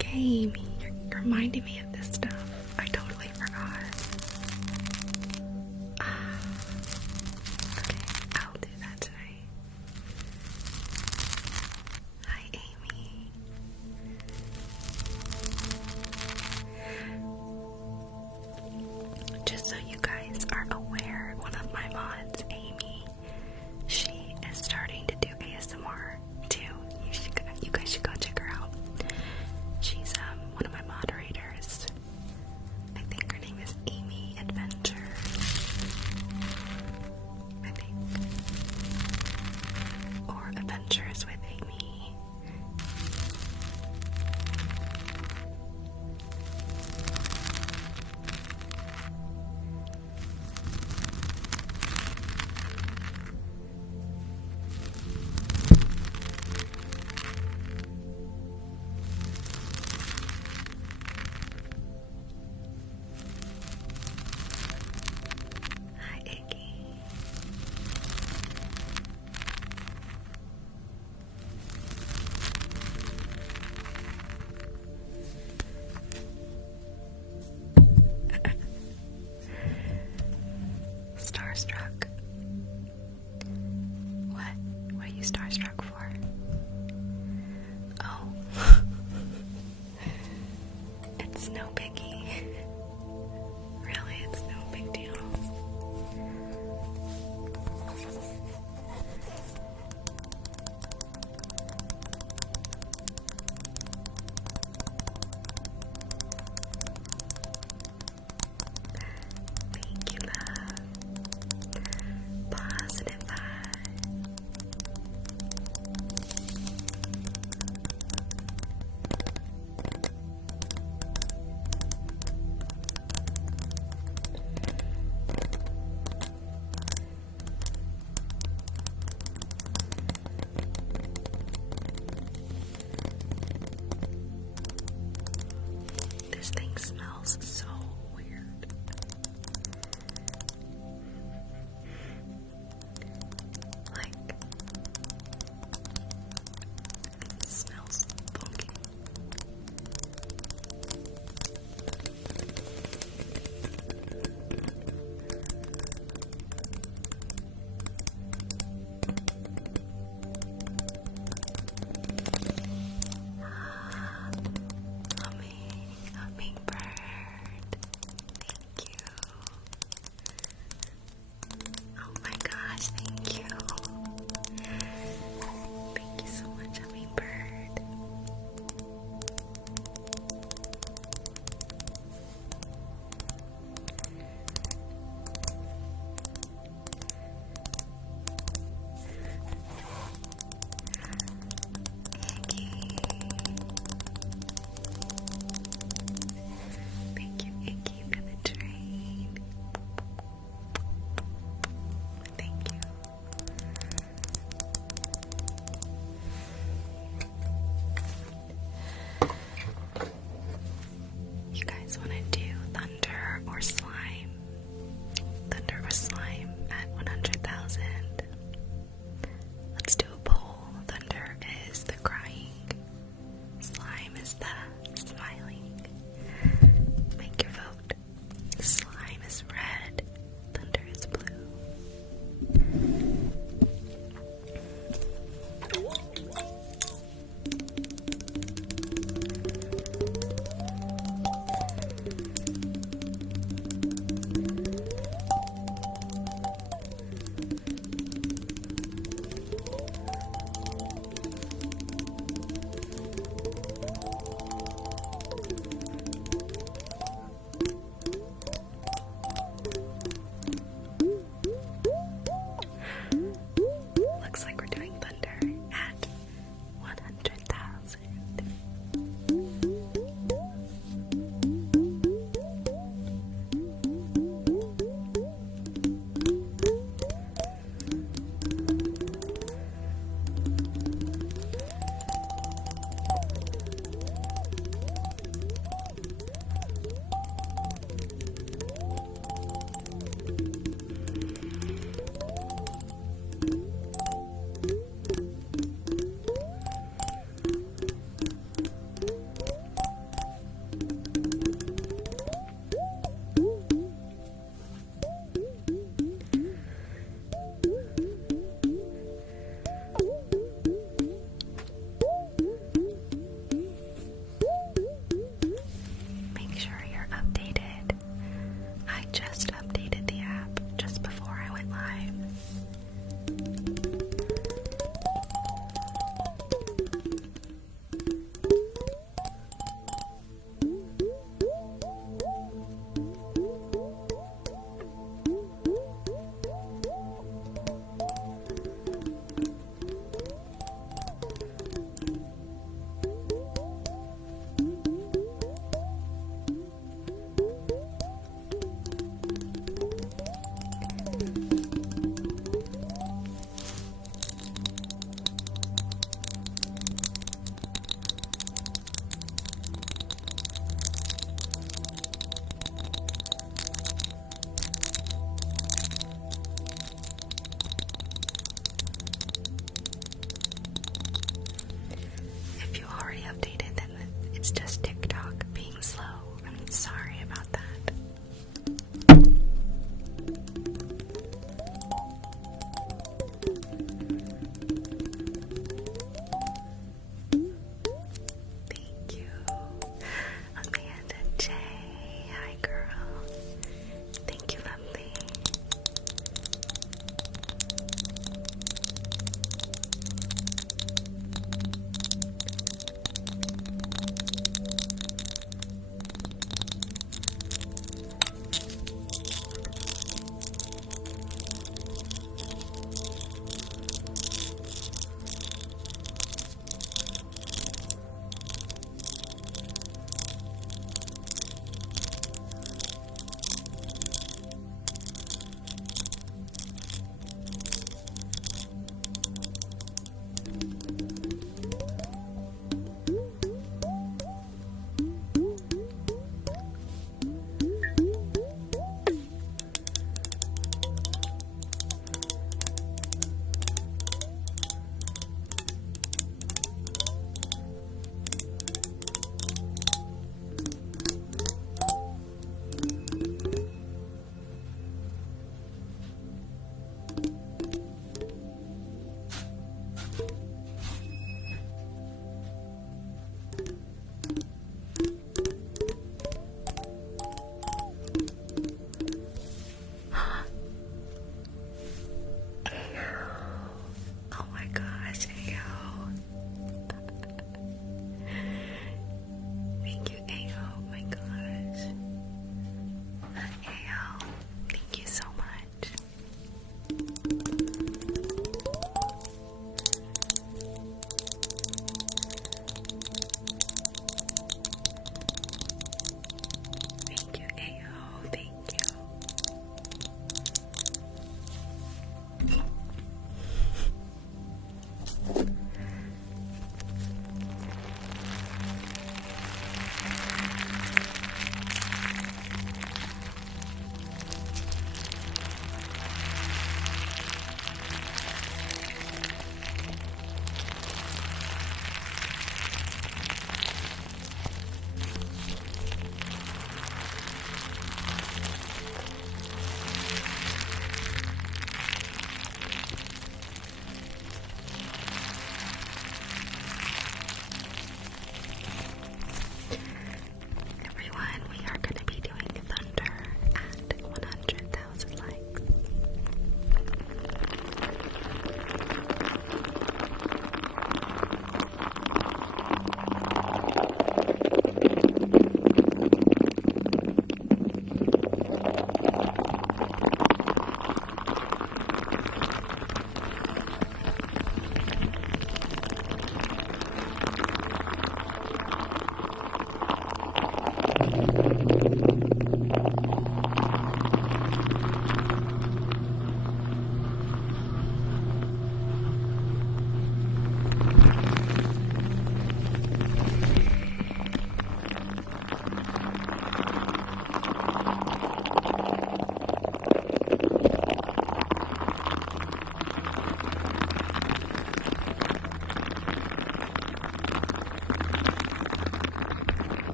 okay, Amy. You're reminding me of this stuff. I totally forgot. Okay, I'll do that tonight. Hi, Amy. Just so you guys are aware, one of my mods, Amy, she is starting to do ASMR too. You guys should go check her out. She's one of my moderators.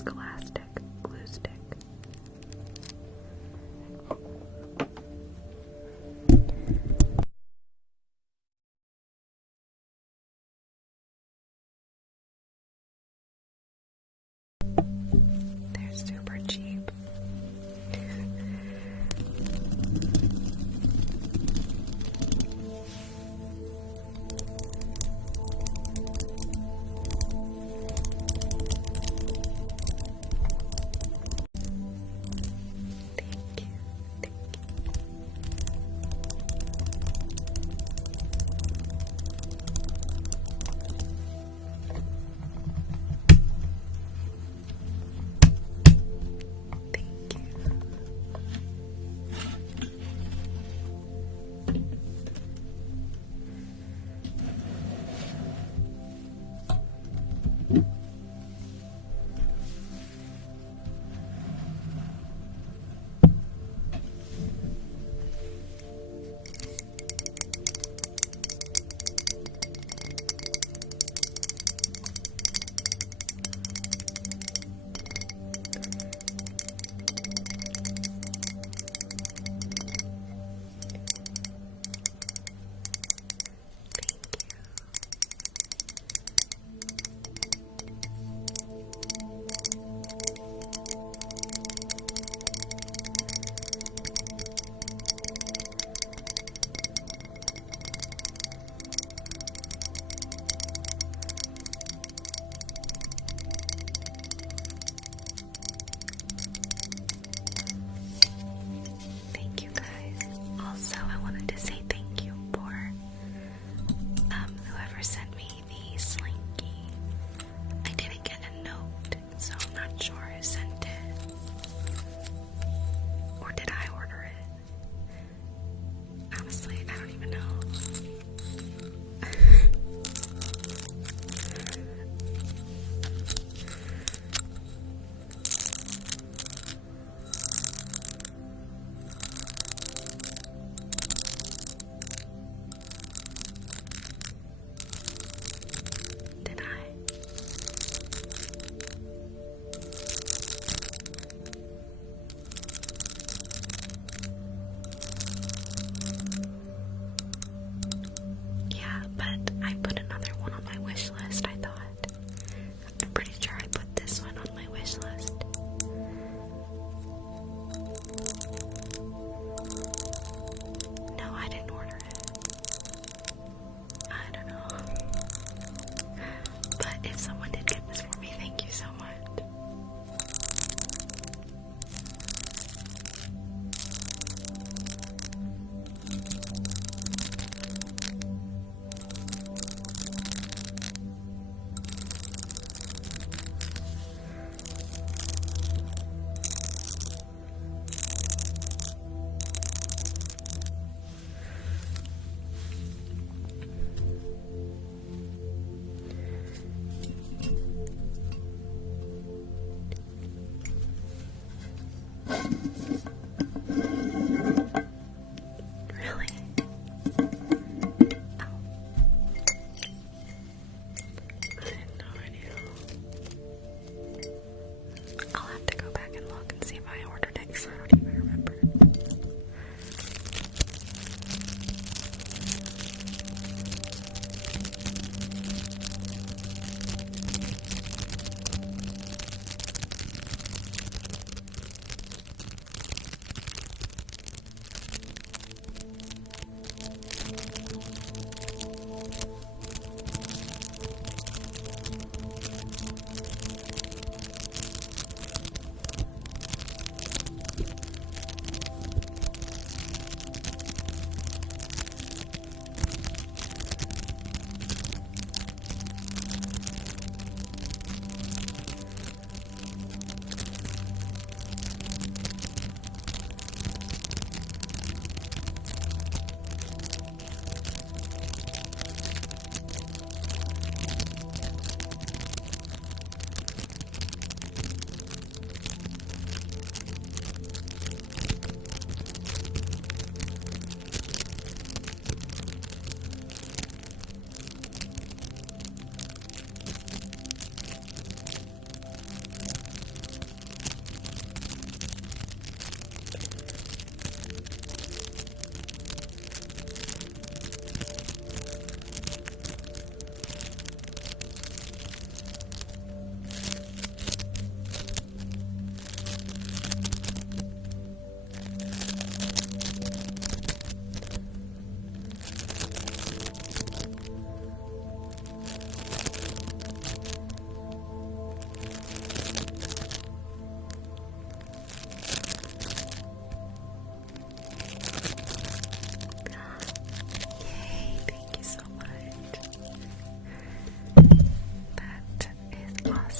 Scholastic glue stick. They're super cheap.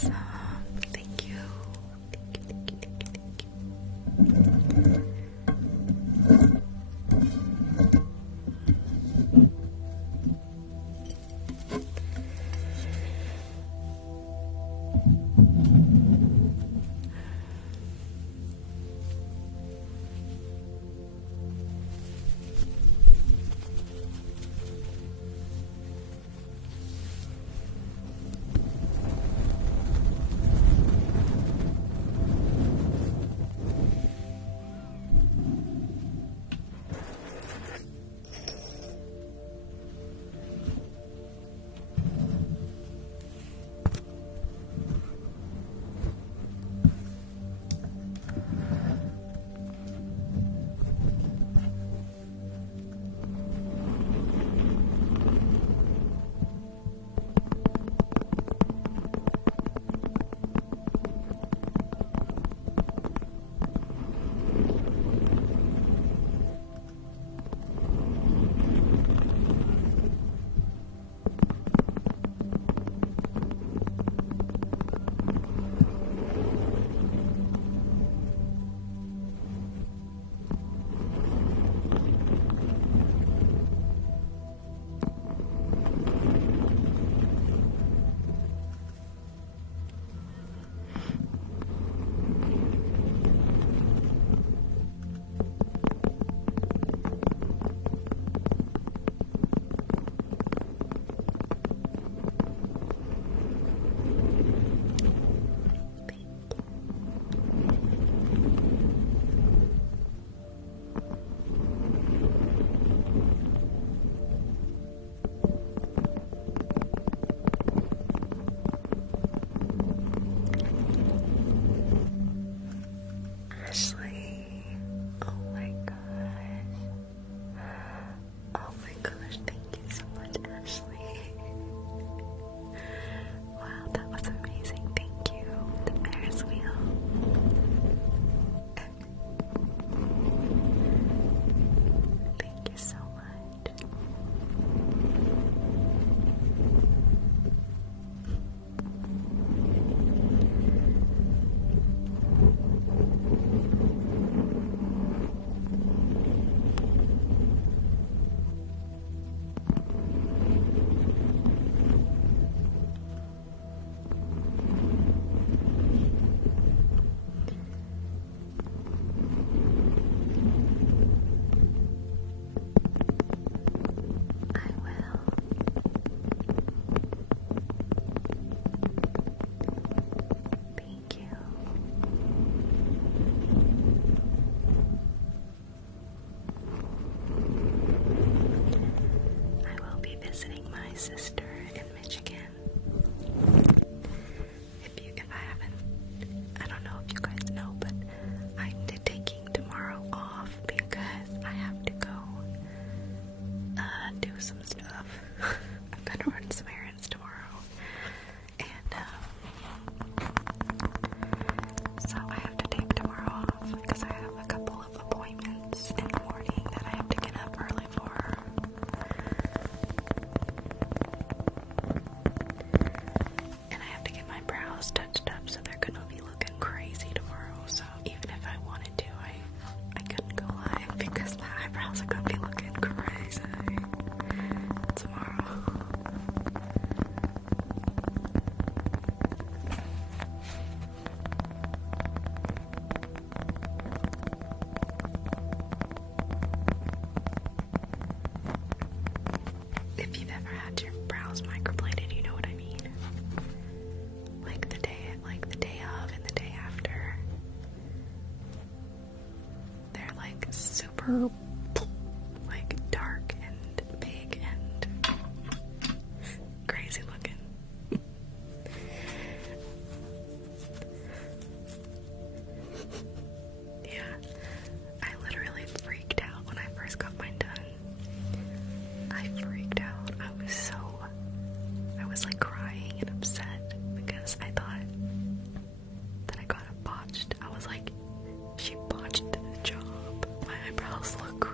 awesome. Thank you. Thank you, thank you, thank you, thank you. Ashley, oh my gosh, thank you so much, Ashley. Wow, that was amazing, thank you. The Ferris wheel. Thank you so much. I will. Thank you. I will be visiting my sister in Michigan. If I haven't, I don't know if you guys know, but I'm taking tomorrow off because I have to go do some stuff. I'm gonna run some errands tomorrow, and so I have to take tomorrow off because I have a couple of appointments in the morning that I have to get up early for. And I have to get my brows touched up, so they're gonna be looking crazy tomorrow. So even if I wanted to, I couldn't go live because my eyebrows are gonna be looking crazy tomorrow. If you've ever had your brows microbladed, you know what I mean. Like the day of and the day after. They're like super like dark and big and crazy looking. Yeah. I literally freaked out when I first got mine done. I freaked out. I was like crying and upset because I thought that I got it botched. I was like, she botched the job. My eyebrows look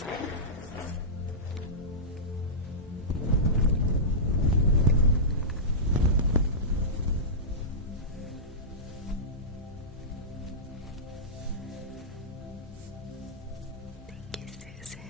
Thank you, Susan.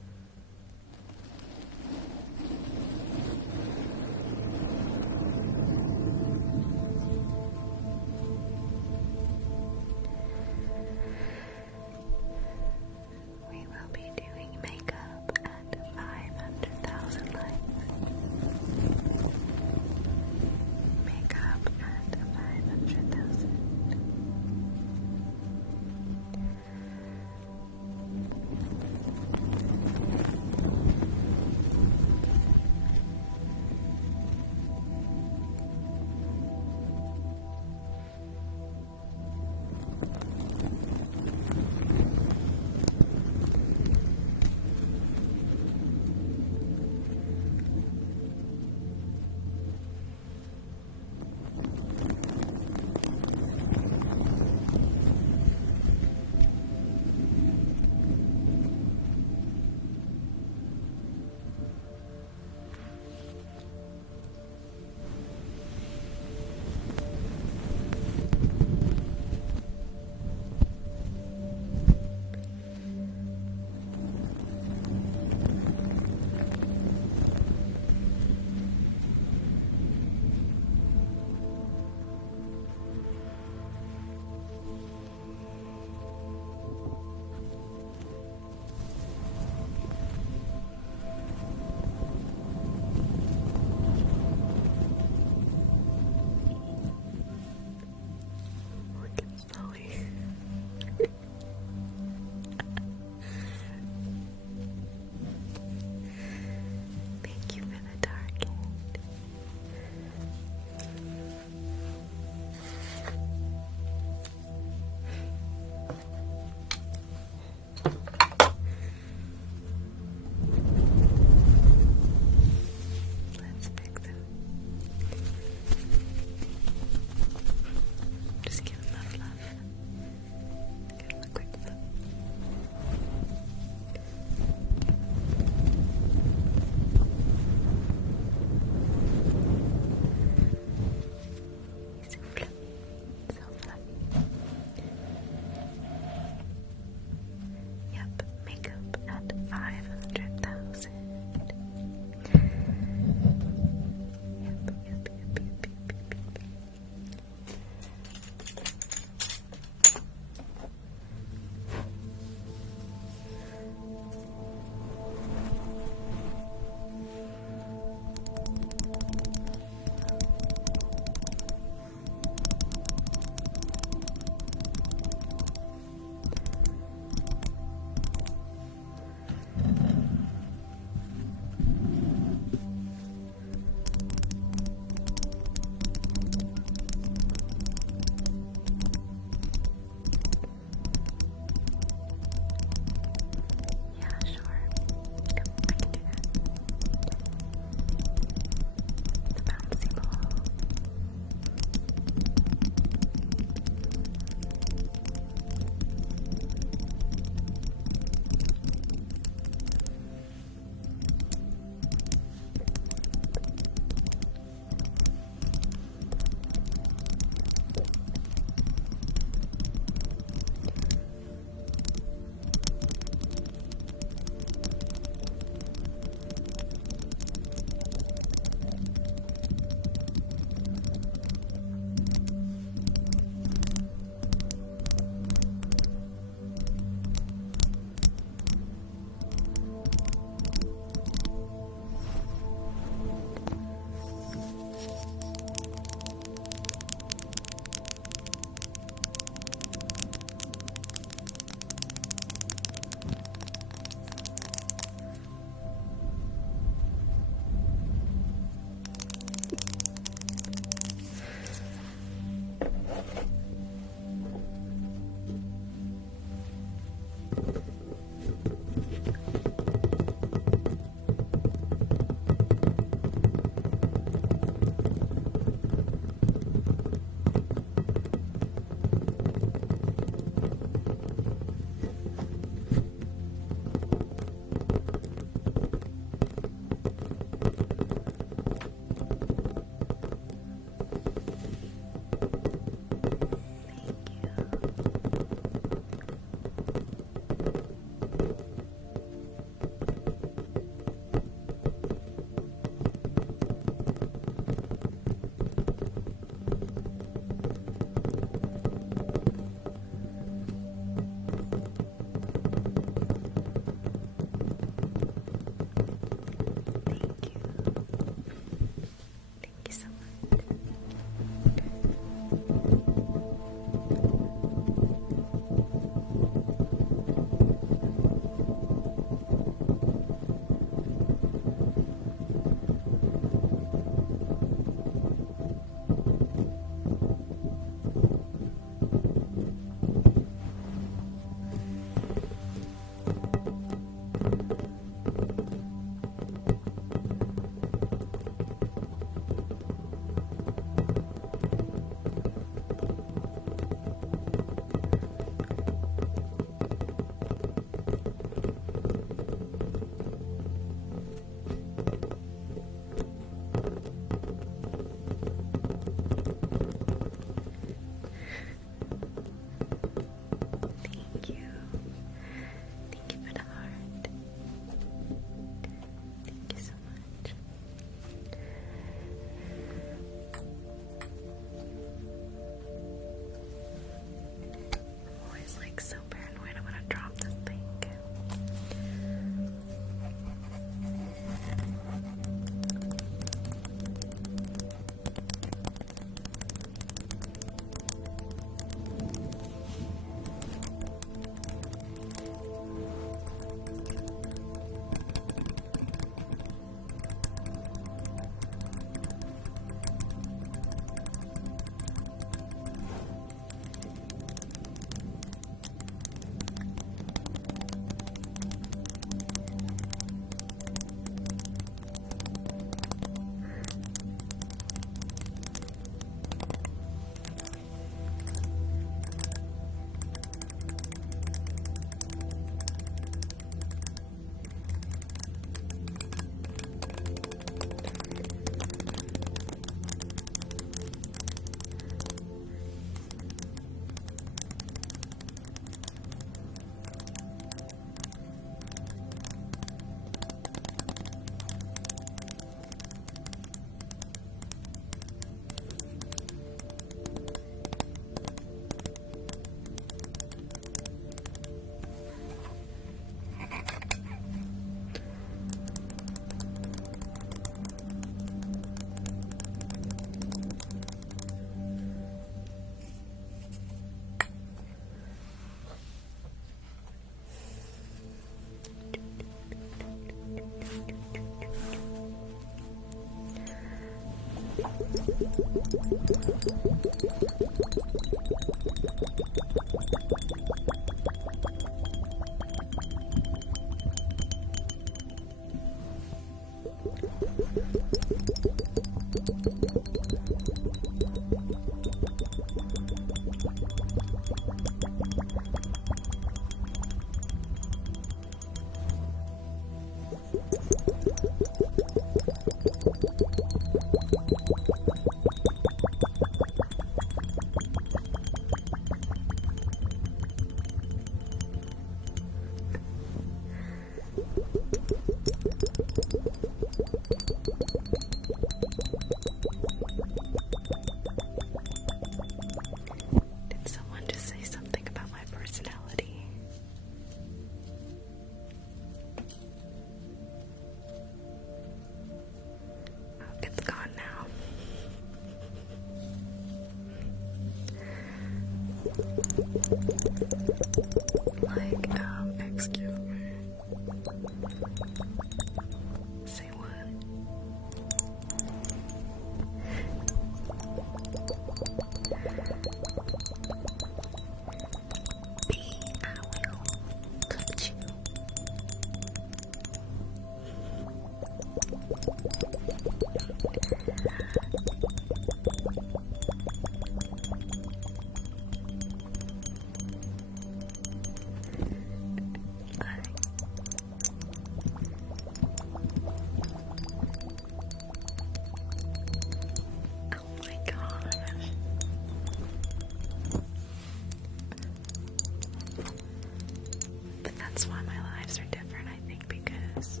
that's why my lives are different, I think, because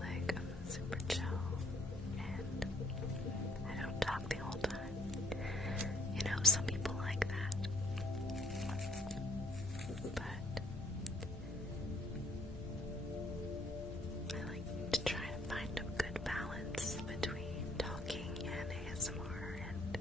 like I'm super chill and I don't talk the whole time. You know, some people like that. But I like to try to find a good balance between talking and ASMR and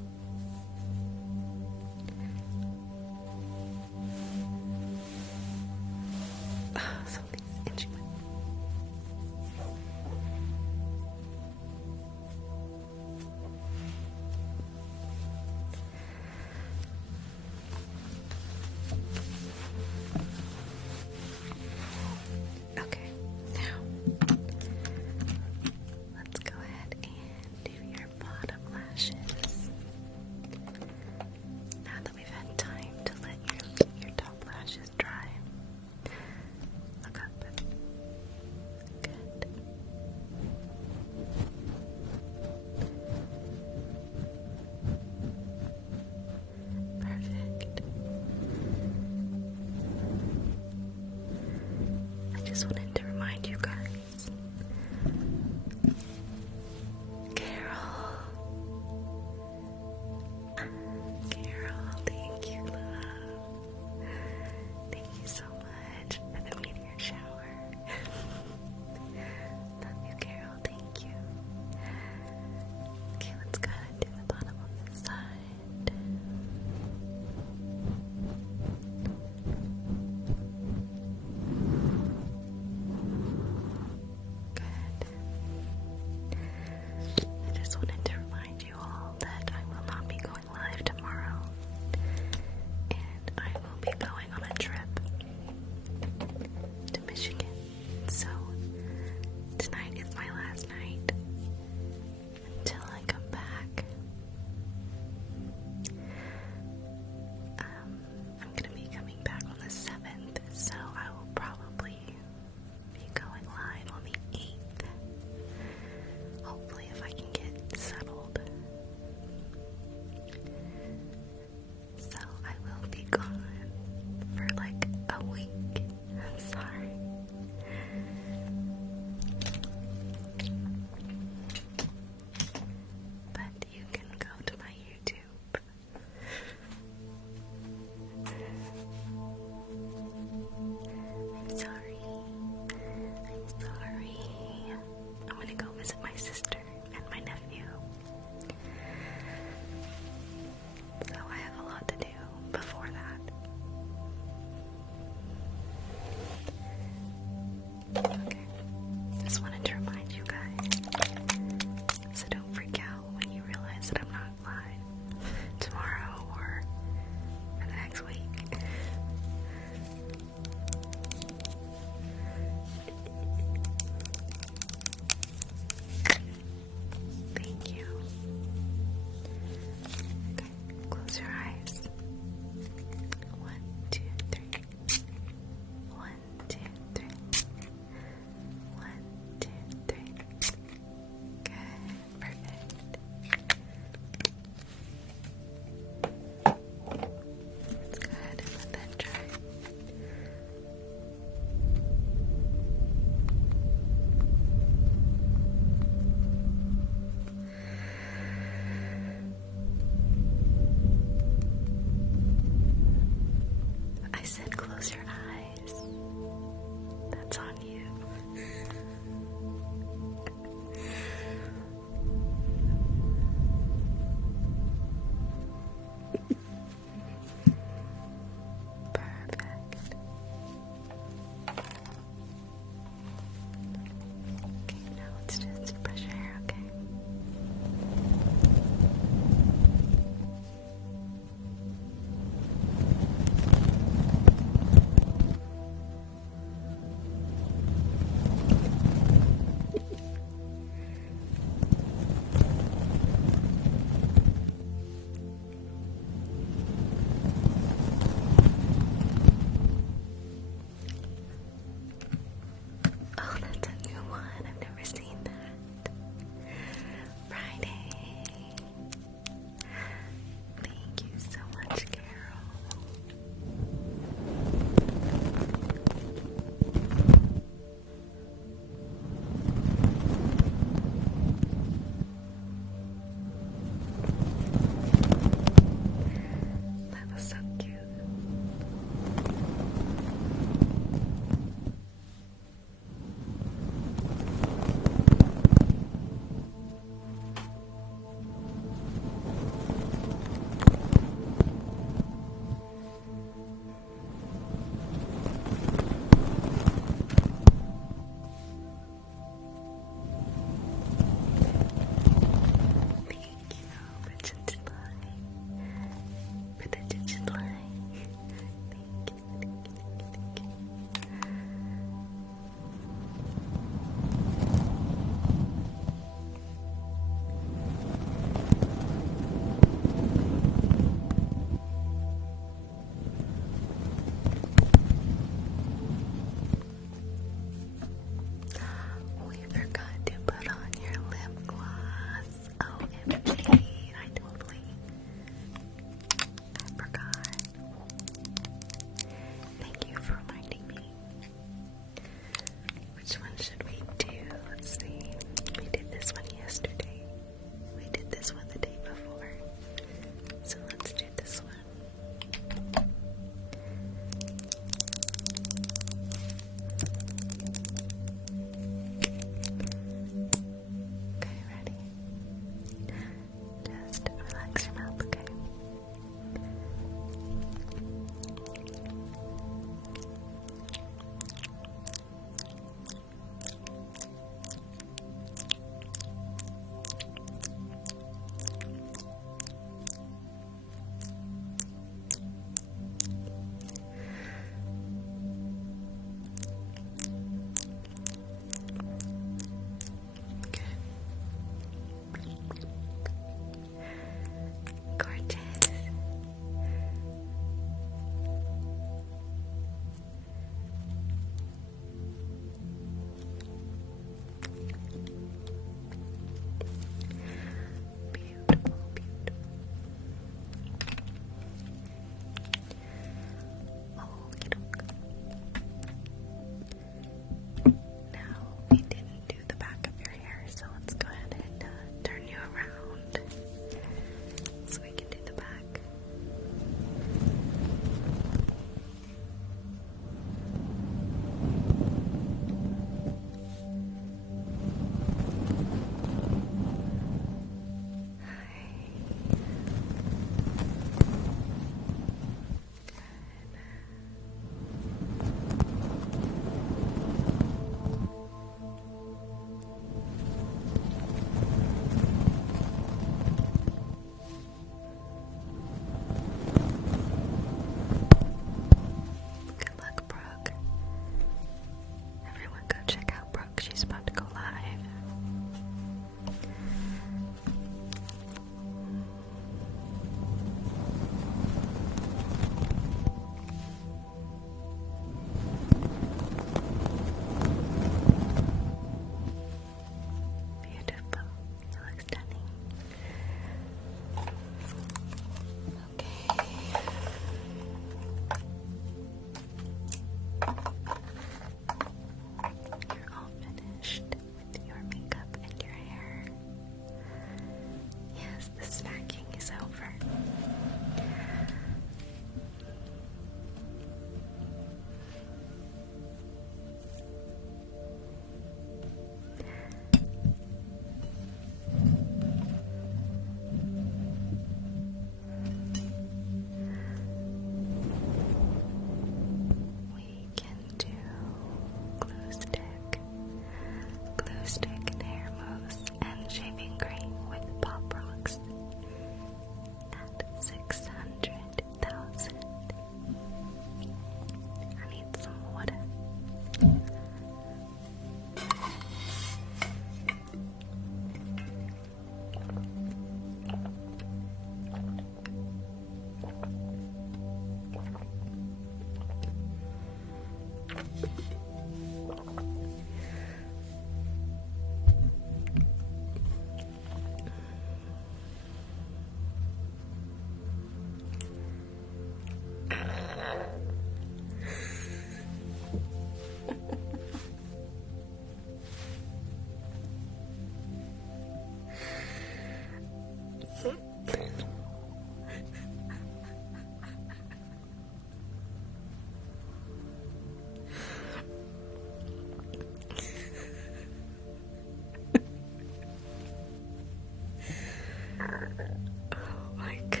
Oh my god.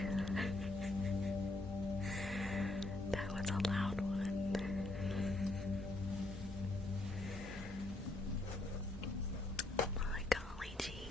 That was a loud one. My golly gee.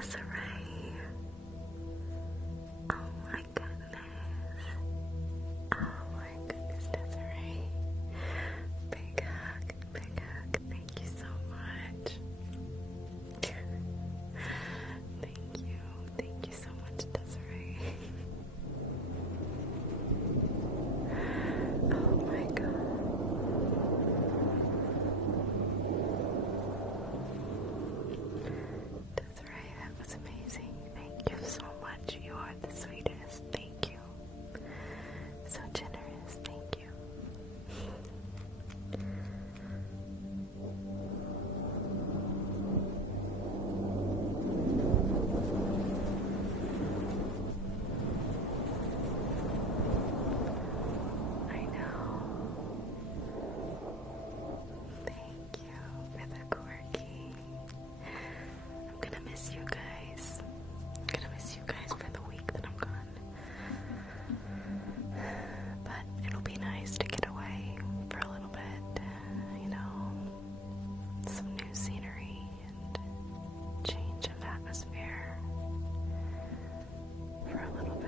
Desiree. Oh my goodness. Oh my goodness, Desiree. Big hug, big hug. Thank you so much. Thank you so much, Desiree. Oh my god. Desiree, that was amazing. Thank you so much. You are the sweetest. Thank you. So generous. Thank you. I know. Thank you for the corky. I'm gonna miss you guys. I'm gonna miss you guys for the week that I'm gone. But it'll be nice to get away for a little bit, you know, some new scenery and change of atmosphere for a little bit.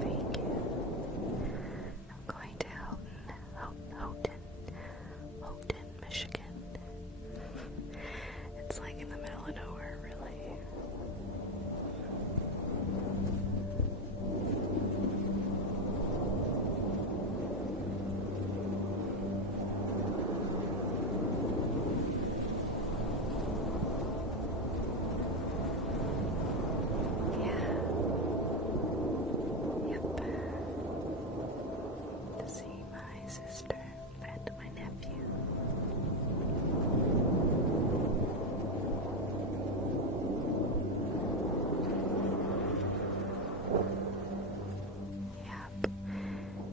Thank you. I'm going to Houghton, Michigan. It's like in the middle of nowhere, really. Yeah. Yep. To see my sister and my nephew. Yep.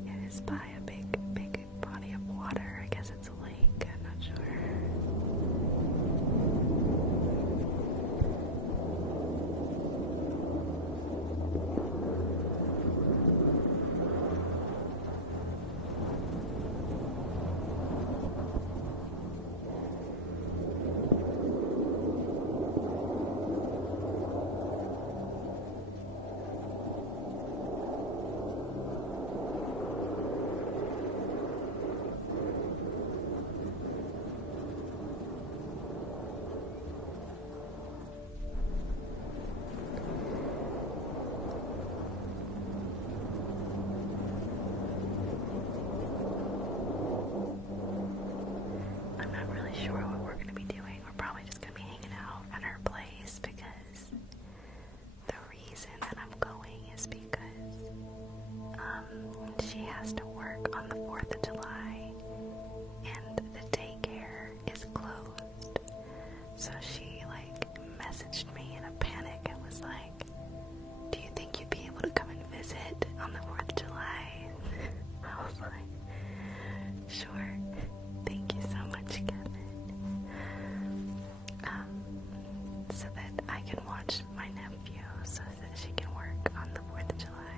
It is by a big body of water. I guess it's a lake. I'm not sure. I'm not really sure what we're going to be doing. We're probably just going to be hanging out at her place because the reason that I'm going is because she has to work on the 4th of July and the daycare is closed. So she messaged me in a panic and was like, "Do you think you'd be able to come and visit on the 4th of July?" I was like, "Sure. Thank you so much, Kevin." So that I can watch my nephew so that she can work on the 4th of July.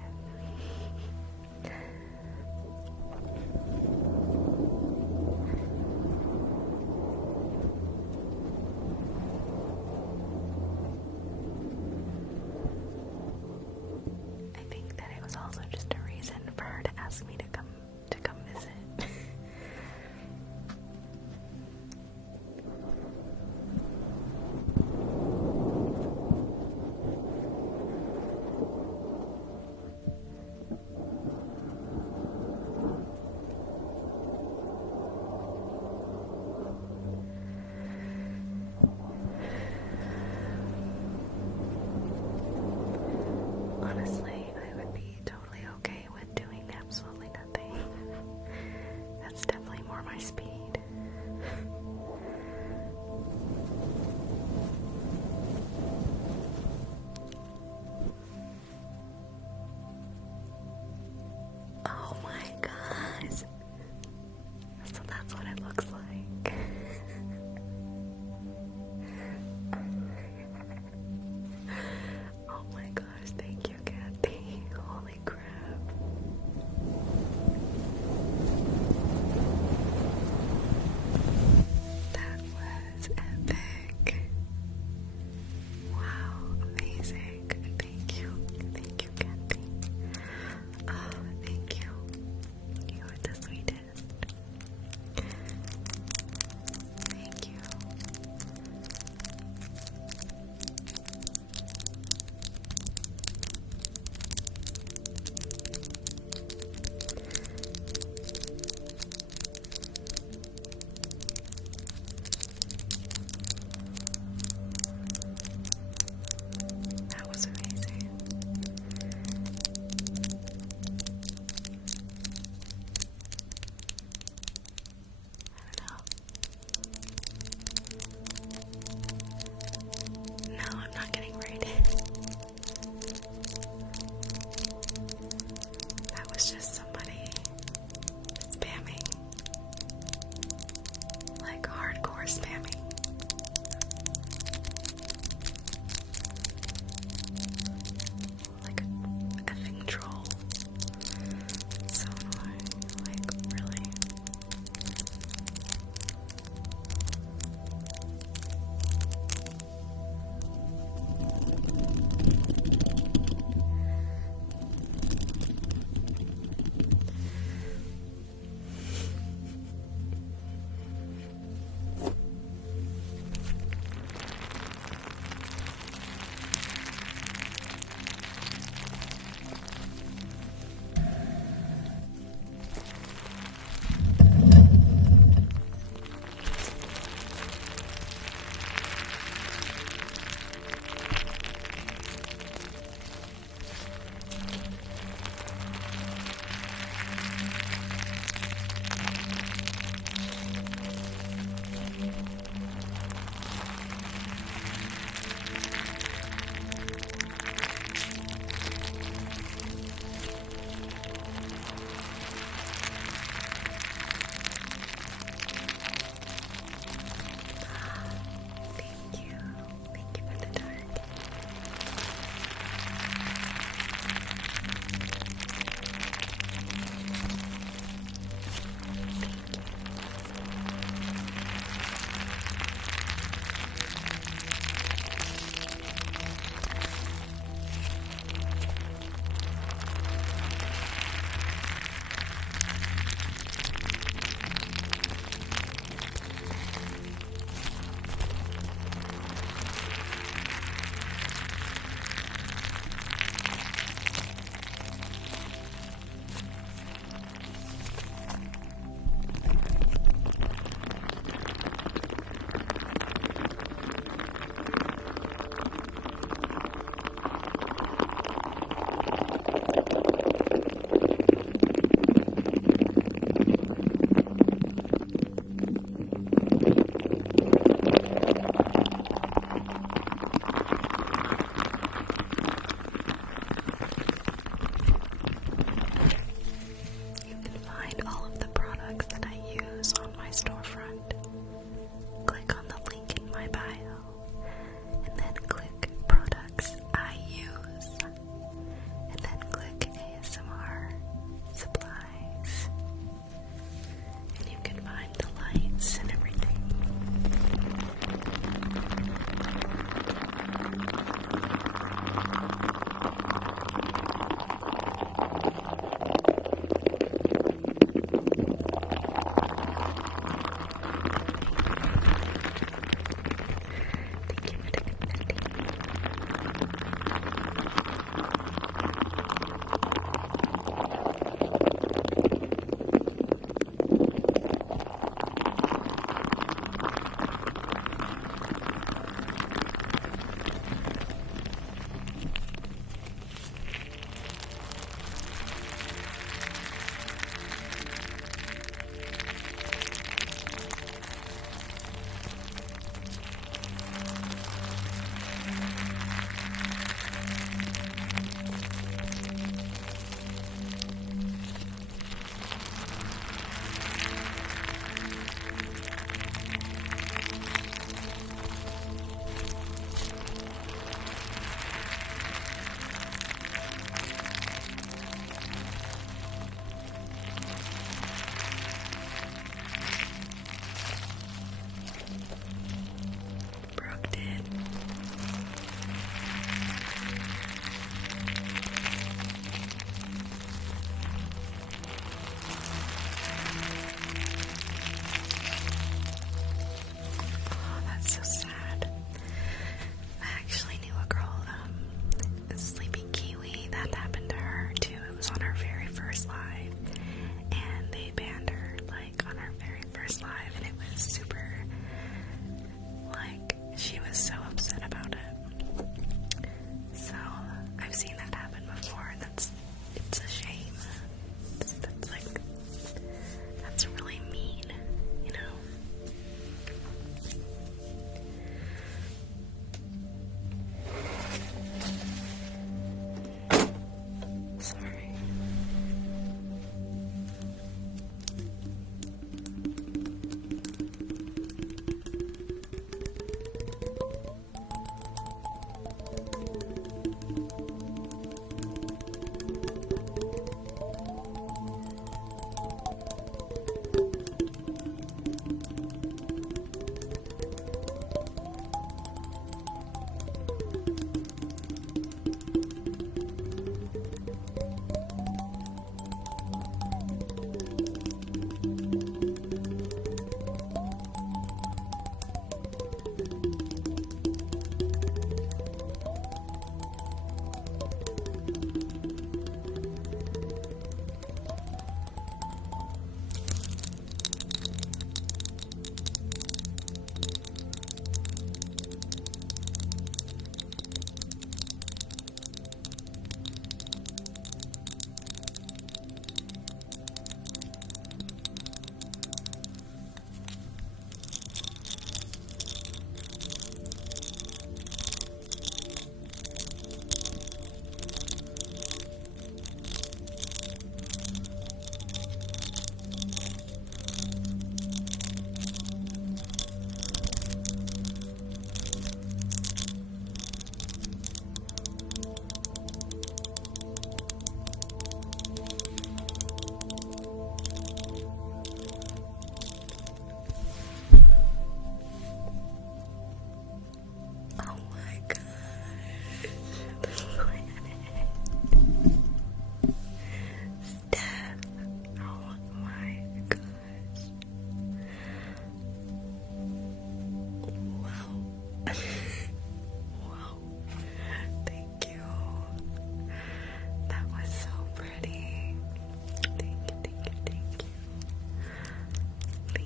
I think that it was also just a reason for her to ask me to come visit.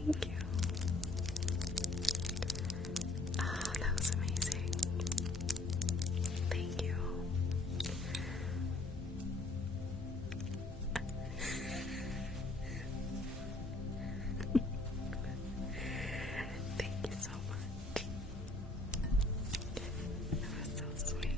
Thank you. Oh, that was amazing. Thank you. Thank you so much. That was so sweet.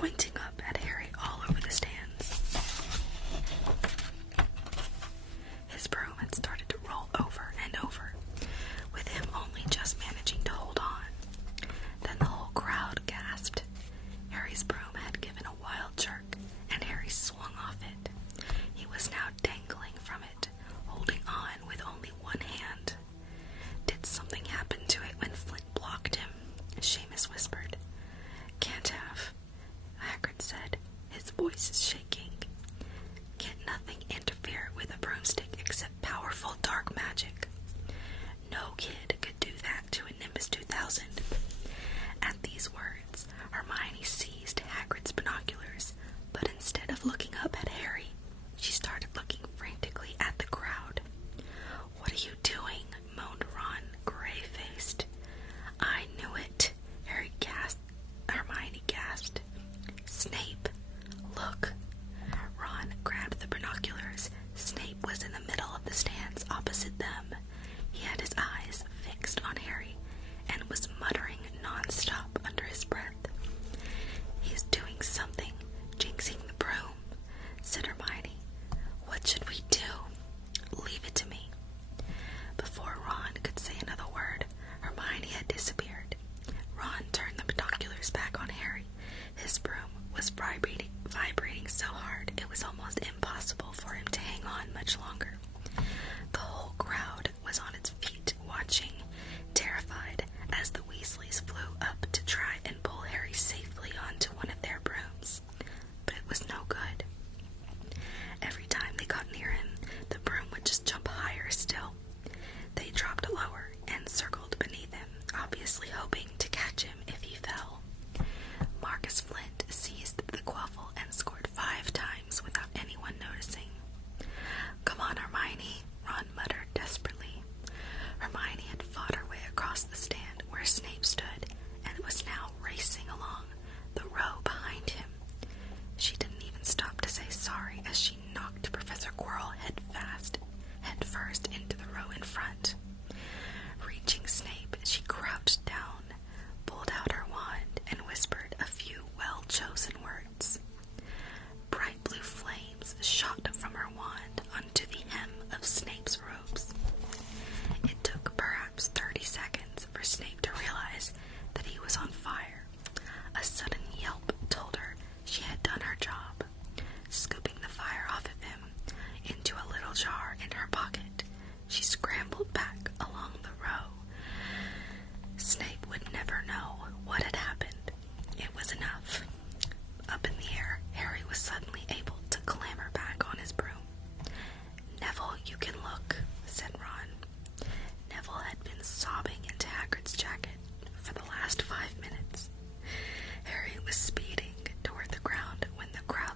pointing up at Harry all over the stands. His broom had started to roll over and over, with him only just managing to hold on. Then the whole crowd gasped. Harry's broom had given a wild jerk, and Harry swung off it. He was now dangling from it, holding on with only one hand. Did something happen to it when Flint blocked him? Seamus whispered. Can't have, Hagrid said, his voice shaking. Can nothing interfere with a broomstick except powerful dark magic? No kid could do that to a Nimbus 2000. At these words, Hermione seized Hagrid's binoculars, but instead of looking up at Harry, she started looking frantically at the crowd. What are you doing? Moaned Ron, gray-faced. I knew it, Hermione gasped. Snape, look. Ron grabbed the binoculars. Snape was in the middle of the stands opposite them. He had his eyes fixed on Harry and was muttering non-stop under his breath. He's doing something, jinxing the broom, said Hermione. What should we do? Leave it to me. Before Ron could say another word, Hermione had disappeared. Ron turned the binoculars back on Harry. His broom was vibrating so hard it was almost impossible for him to hang on much longer. The whole crowd was on its feet, watching, terrified, as the Weasleys flew up to try and pull Harry safely onto one of their brooms. But it was no good. Every time they got near him, the broom would just jump higher still. They dropped lower and circled beneath him, obviously hoping to catch him if he fell. Marcus Flint seized the quaffle and scored 5 times without anyone noticing. Come on, Hermione, Ron muttered desperately. Hermione had fought her way across the stand where Snape stood and was now racing along the row behind him. She didn't even stop to say sorry as she knocked Professor Quirrell head first into the row in front. Reaching Snape, she crouched down, pulled out her wand, and whispered a few well-chosen words. Bright blue flames shot from her wand onto the hem of Snape's robes. It took perhaps 30 seconds for Snape to realize that he was on fire. A sudden yelp told her she had done her job. Scooping the fire off of him into a little jar in her pocket, she scrambled back along the row. Snape would never know what had happened. It was enough. Up in the air, Harry was suddenly able to clamber back on his broom. Neville, you can look, said Ron. Neville had been sobbing into Hagrid's jacket for the last 5 minutes. Harry was speeding toward the ground when the crowd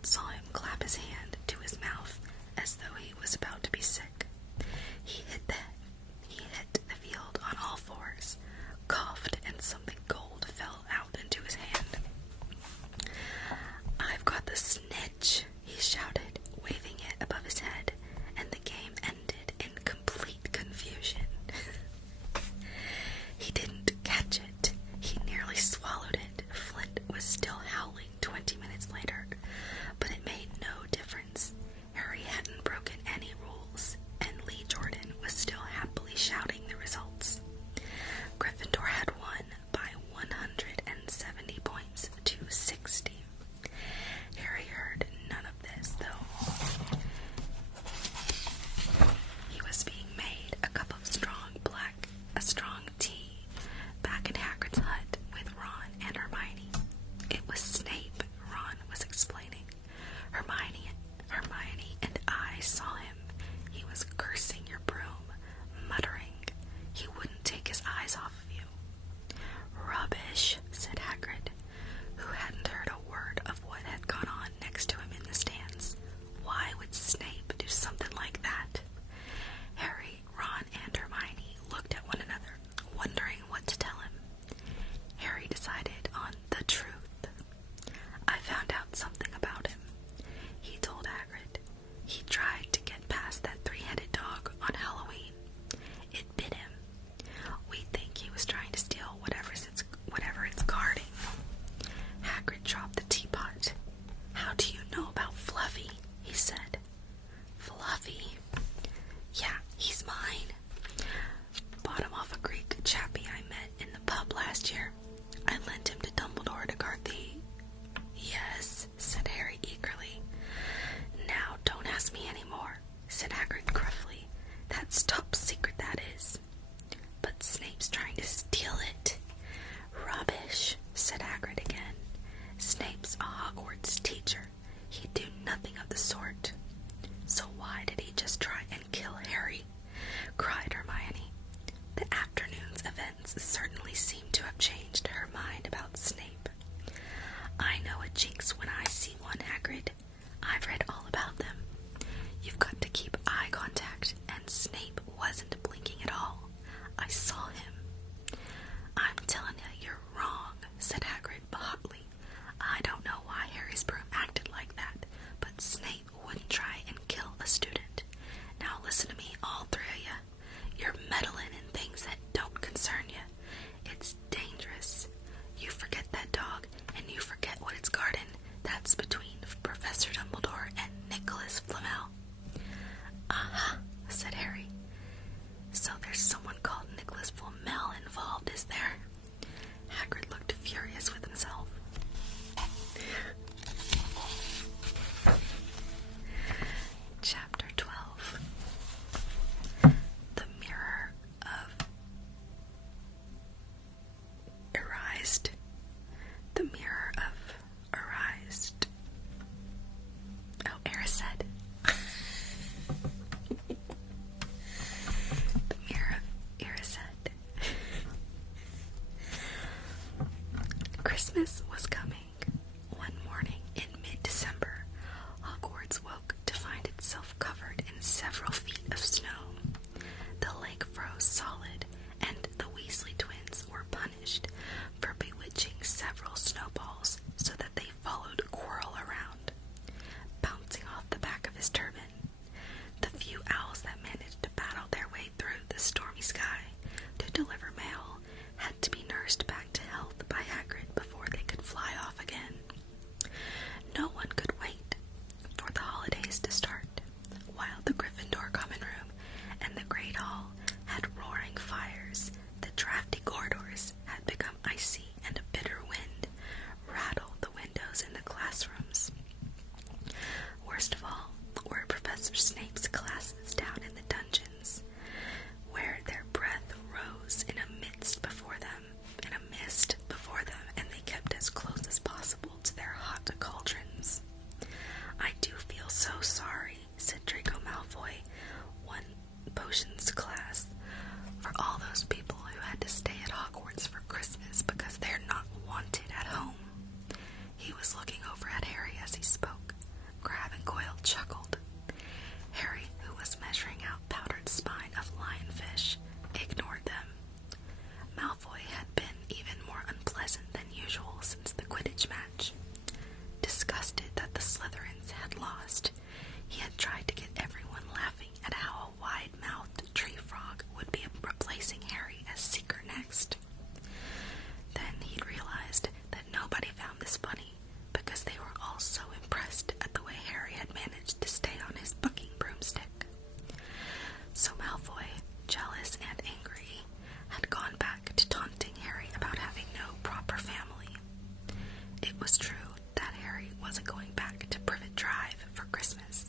wasn't going back to Privet Drive for Christmas.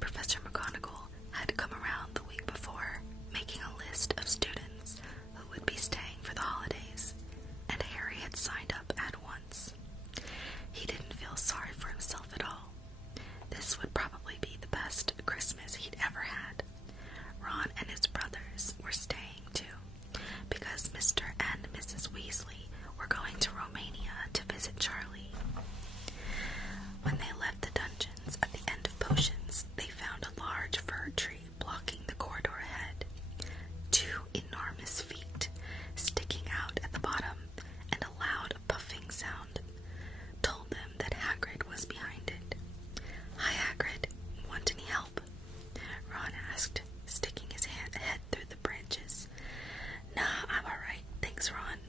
Professor McGonagall had come around the week before, making a list of students who would be staying for the holidays, and Harry had signed up at once. He didn't feel sorry for himself at all. This would probably be the best Christmas he'd ever had. Ron and his brothers were staying too, because Mr. and Mrs. Weasley were going to Romania to visit Charlie. When they left the dungeons at the end of potions, they found a large fir tree blocking the corridor ahead. 2 enormous feet sticking out at the bottom, and a loud puffing sound told them that Hagrid was behind it. "Hi, Hagrid. Want any help?" Ron asked, sticking his head through the branches. "Nah, I'm alright. Thanks, Ron."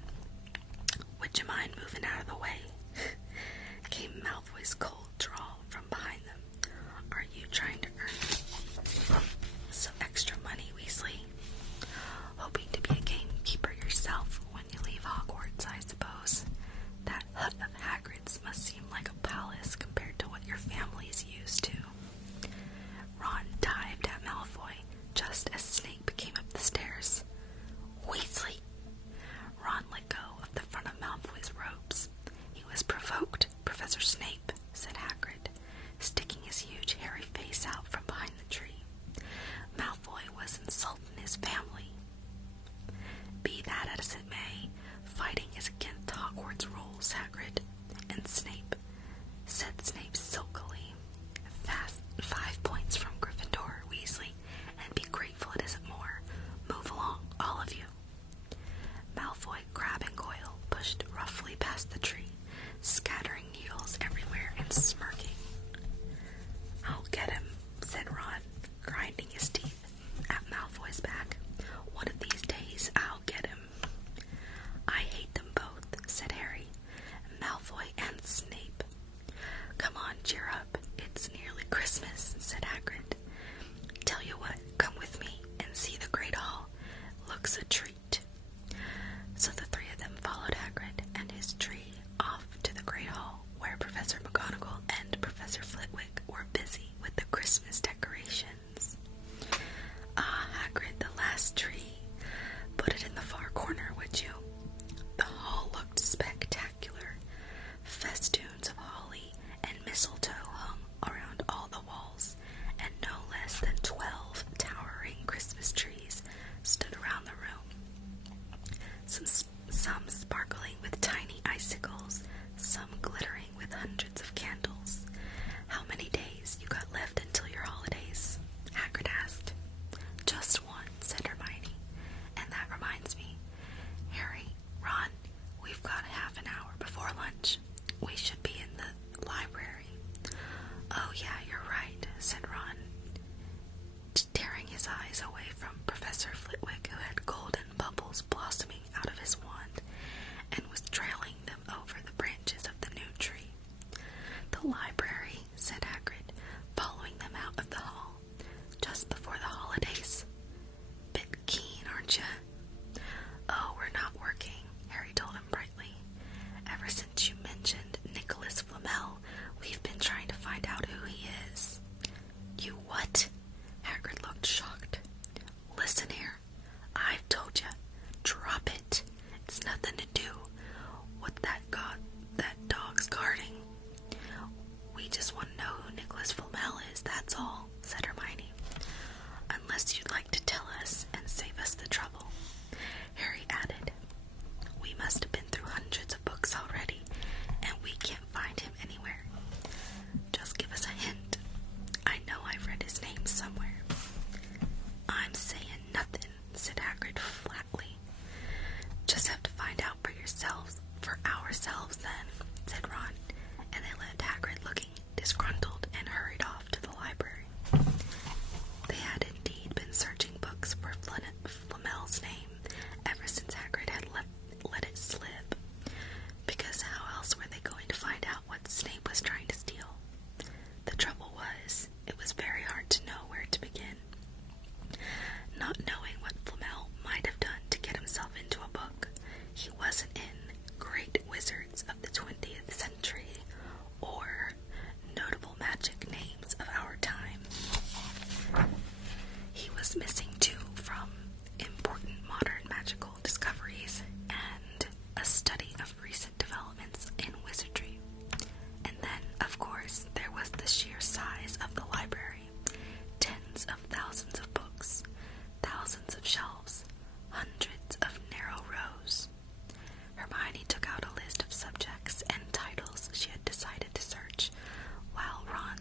"Would you mind moving out of the way?" came Malfoy's cold drawl from behind them. "Are you trying to earn some extra money, Weasley? Hoping to be a gamekeeper yourself when you leave Hogwarts, I suppose. That hut of Hagrid's must seem like a palace compared to what your family's used to." Ron dived at Malfoy just as Snape came up the stairs. "Weasley!" Ron let go of the front of Malfoy's robes. "He was provoked, Professor Snape," said Hagrid, sticking his huge hairy face out from behind the tree. "Malfoy was insulting his family." "Be that as it may, fighting is against Hogwarts rules, Hagrid, and Snape," said Snape silkily. 5 points from Gryffindor, Weasley, and be grateful it isn't more. Move along, all of you." Malfoy, Crabbe, and Goyle pushed roughly past the tree, scattering needles everywhere and smirking. "I'll get him," said Ron, grinding his teeth at Malfoy's back. "One of these days, I'll get him." "I hate them both," said Harry, "Malfoy and Snape." "Come on, cheer up. It's nearly Christmas," said Hagrid. "Tell you what, come with me and see the Great Hall. Looks a treat." So the 3 of them followed Hagrid and his tree off to the Great Hall, where Professor McGonagall and Professor Flitwick were busy with the Christmas decorations. "Ah, Hagrid, the last tree. Put it in the far corner, would you?" The hall looked spectacular. Festoons of holly and mistletoe hung around all the walls, and no less than 12 towering Christmas trees stood around the room. Some sparkling with tiny icicles, some glittering with hundreds of candles. "How many days you got left until your holiday?"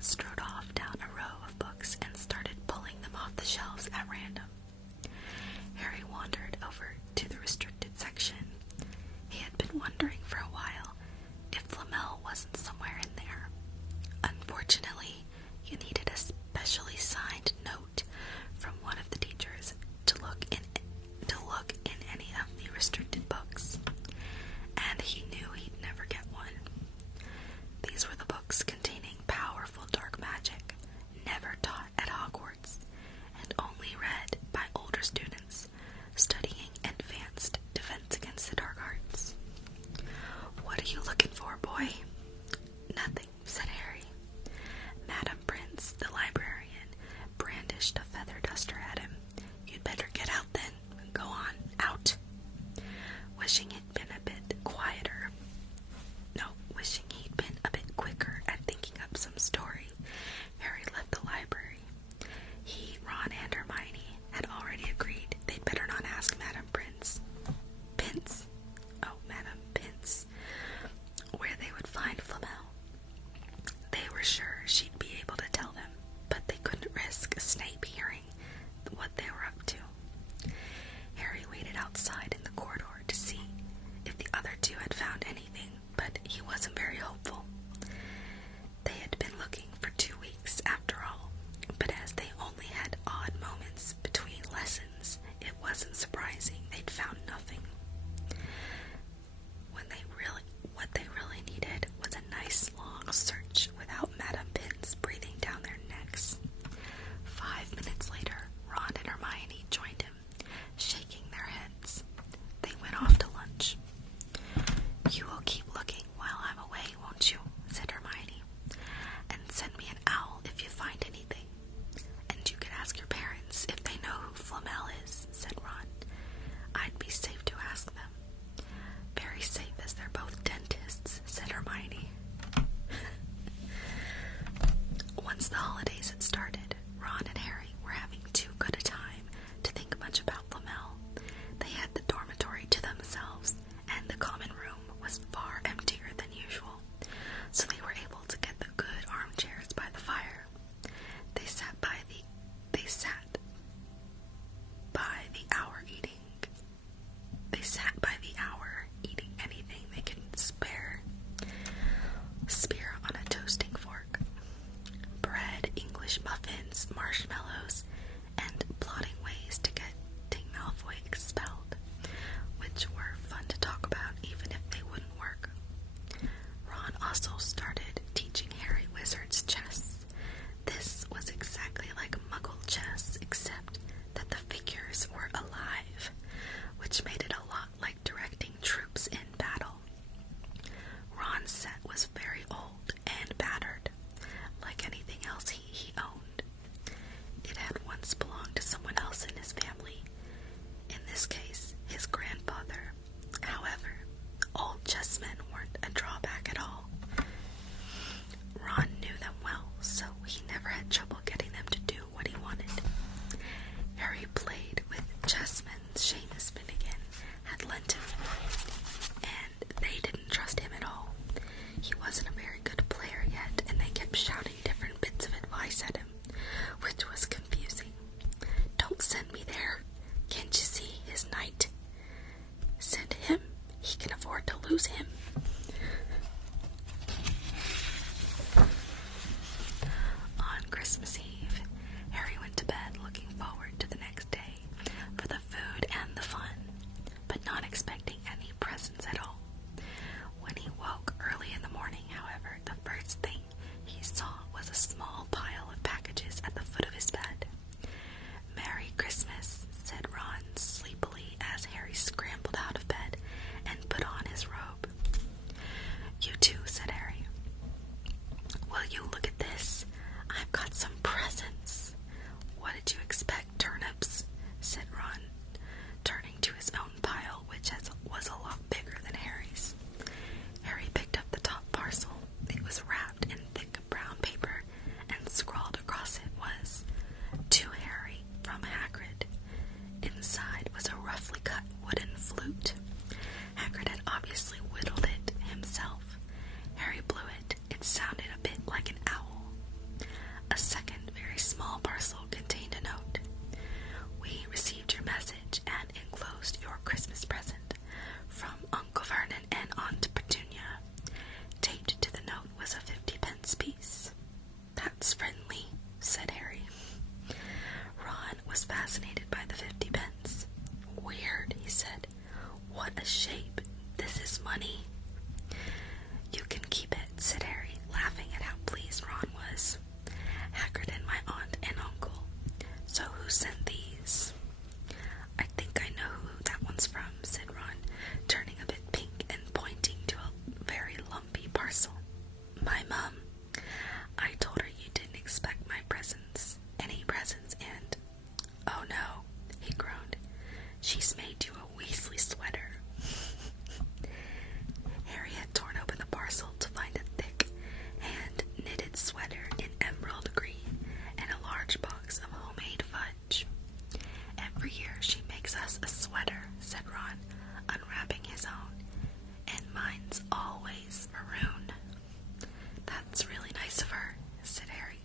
strode off down a row of books and started pulling them off the shelves at random. Harry wandered over to the restricted section. He had been wondering for a while if Flamel wasn't somewhere in there. Unfortunately, he needed a specially signed note from one of the teachers to look in any of the restricted books, and he knew he'd never get one. These were the books containing powerful dark magic, never taught at Hogwarts, and only read by older students studying advanced defense against the dark arts. "What are you looking for, boy?" "Nothing," said Harry. Madam Prince, the librarian, brandished a feather duster at him. "You'd better get out then. Go on, out." Wishing he'd been a bit quicker at thinking up some story, Harry left the library. He, Ron, and Hermione had already agreed they'd better not ask Madam Pince, where they would find Flamel. They were sure she'd be able to tell them, but they couldn't risk Snape hearing what they were up to. Harry waited outside in the corridor to see if the other two had found anything, but he wasn't very hopeful. They had been looking for 2 weeks after all, but as they only had odd moments between lessons, it wasn't surprising they'd found nothing. What they really needed was a nice long search without Madam Pince breathing down their necks. 5 minutes later, Ron and Hermione joined him, shaking their heads. They went off to lunch. "You will keep looking while I'm away, won't you?" said Hermione. "And send me an owl if you find anything. And you could ask your parents if they know who Flamel is," said Ron. "I'd be safe to ask them." "Very safe, as they're both dentists," said Hermione. Once the holidays had started, Ron and Harry were having too good a time to think much about Flamel. They had the dormitory to themselves, and the common room was far emptier than usual, so they were able to get the good armchairs by the fire. They sat by the hour eating anything they could spear on a toasting fork. Bread, English muffins, marshmallows, and plotting ways to get Malfoy expelled, which were fun to talk about even if they wouldn't work. Ron also started teaching Harry wizard's chess. This was exactly like Muggle chess, except that the figures were alive, which made it a lot like directing troops in battle. Ron's set was very old and battered, like anything else he owned. It had once belonged to someone else in his family, in this case, his grandfather. However, old chessmen weren't a drawback at all. Ron knew them well, so he never had trouble getting them to do what he wanted. Harry played with chessmen Seamus Finnegan had lent him, and they didn't trust him at all. He wasn't a very good player yet, and they kept shouting different bits of advice at him, which was confusing. "Don't send me there. Can't you see his knight? Send him. He can afford to lose him." On Christmas Eve, Harry went to bed looking forward to the next day for the food and the fun, but not expecting any presents at all. When he woke early in the morning, however, the first thing he saw was a small pile of packages at the foot of his bed. "Merry Christmas," said Ron sleepily as Harry scrambled out of bed and put on his robe. "You too," said Harry. "Will you look at this? I've got some presents." "What did you expect, turnips?" said Ron, turning to his own pile, which was a lot bigger than Harry's. Harry picked up the top parcel. It was wrapped in thick brown paper, and scrawled across it was, "To Harry from Hagrid." Inside was a roughly cut wooden flute. Hagrid had obviously whittled it himself. Harry blew it. It sounded a bit like an owl.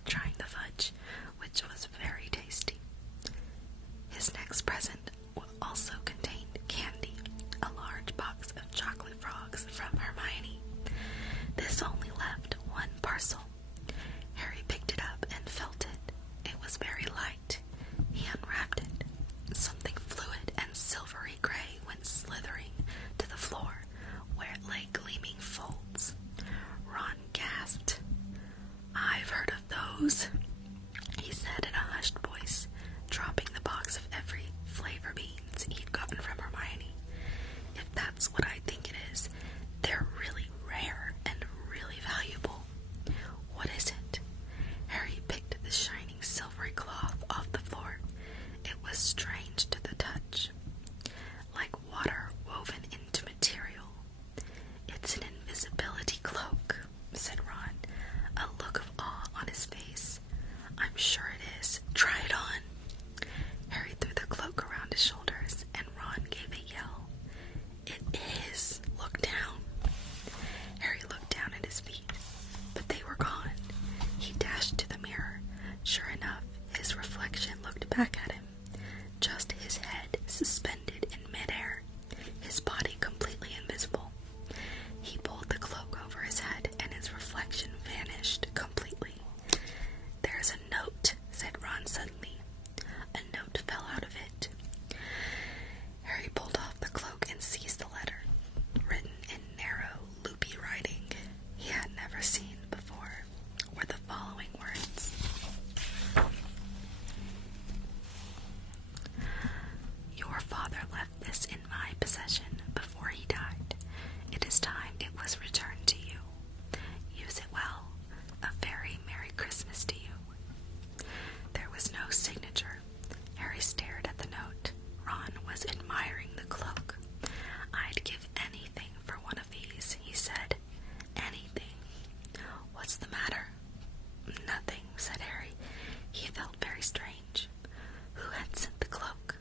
trying the fudge, which was very tasty. His next present also contained candy, a large box of chocolate frogs from Hermione. This only left one parcel. Harry picked it up and felt it. It was very light. He unwrapped it. Something fluid and silvery gray went slithering to the floor, where it lay gleaming folds. Ron gasped. "I've heard of those," he said in a hushed voice, dropping the box of every flavor beans he'd gotten from Hermione. "If that's what I think it is, they're really rare and really valuable. What is it?" Harry picked the shining silvery cloth off the floor. It was strange to the touch, like water woven into material. "It's an invisibility cloak," said Ron, a look of awe on his face. "I'm sure it is. Try it on." Harry threw the cloak around his shoulders, and Ron gave a yell. "It is! Look down!" Harry looked down at his feet, but they were gone. He dashed to the mirror. Sure enough, his reflection looked back at him. Just his head suspended in midair, his body completely invisible. He pulled the cloak over his head, and his reflection vanished completely. "There's a note," said Ron suddenly. A note fell out of it. Harry pulled off the cloak and seized the letter, written in narrow, loopy writing he had never seen before, were the following words. "Your father left this in my possession before he died. It is time it was returned to you. Use it well. A very Merry Christmas to you." There was no signature. Harry stared at the note. Ron was admiring the cloak. "I'd give anything for one of these," he said. "Anything." "What's the matter?" "Nothing," said Harry. He felt very strange. Who had sent the cloak?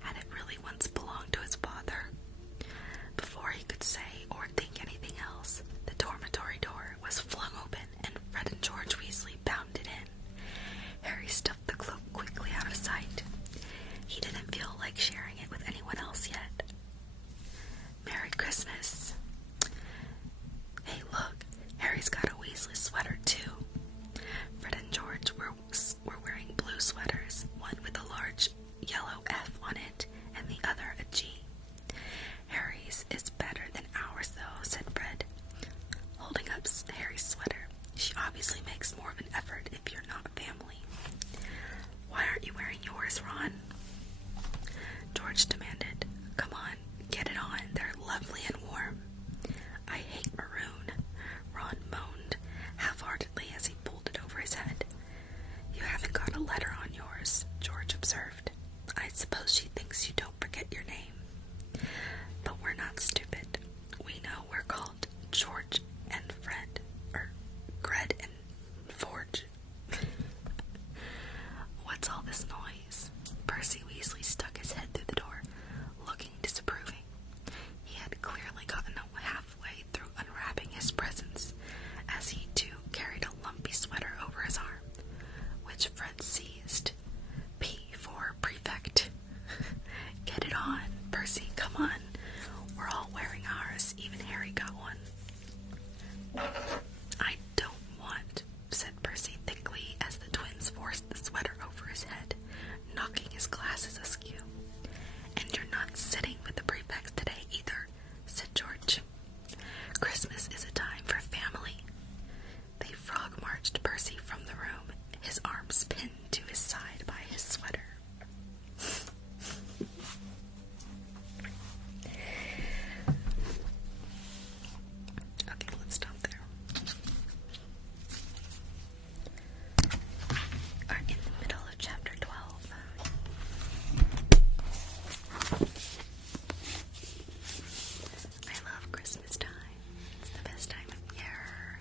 Had it really once belonged to his father? Before he could say or think anything else, the dormitory door was flung open and Fred and George Weasley bounded in. Harry stuffed the cloak quickly out of sight. He didn't feel like sharing it with anyone else yet. "Merry Christmas." "Hey, look, Harry's got a Weasley sweater too." Fred and George were wearing blue sweaters, one with a large yellow F on it and the other a G. "Harry's is better than ours though," said Fred, holding up Harry's sweater. "She obviously makes more of an effort if you're not family." "Why aren't you wearing yours, Ron?" George demanded. "Come on, get it on. They're lovely and warm." "I hate maroon," Ron moaned half-heartedly as he pulled it over his head. "You haven't got a letter on yours," George observed. "I suppose she thinks you don't forget your name." "But we're not stupid. We know we're called George and Fred, or Gred and Forge." "What's all this noise?" Percy Weasley stuck his head through the door, looking disapproving. He had clearly gotten halfway through unwrapping his presents, as he too carried a lumpy sweater over his arm, which Fred seized. "P for prefect." "Get it on, Percy, come on. We're all wearing ours, even Harry got one." "I don't want," said Percy thickly as the twins forced the sweater over his head, knocking his glasses askew. "And you're not sitting with the prefects today either," said George. "Christmas is a time for family." They frog-marched Percy from the room, his arms pinned to his side by his sweater. Okay, let's stop there. Are in the middle of chapter 12. I love Christmas time. It's the best time of year.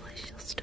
hopefully she'll still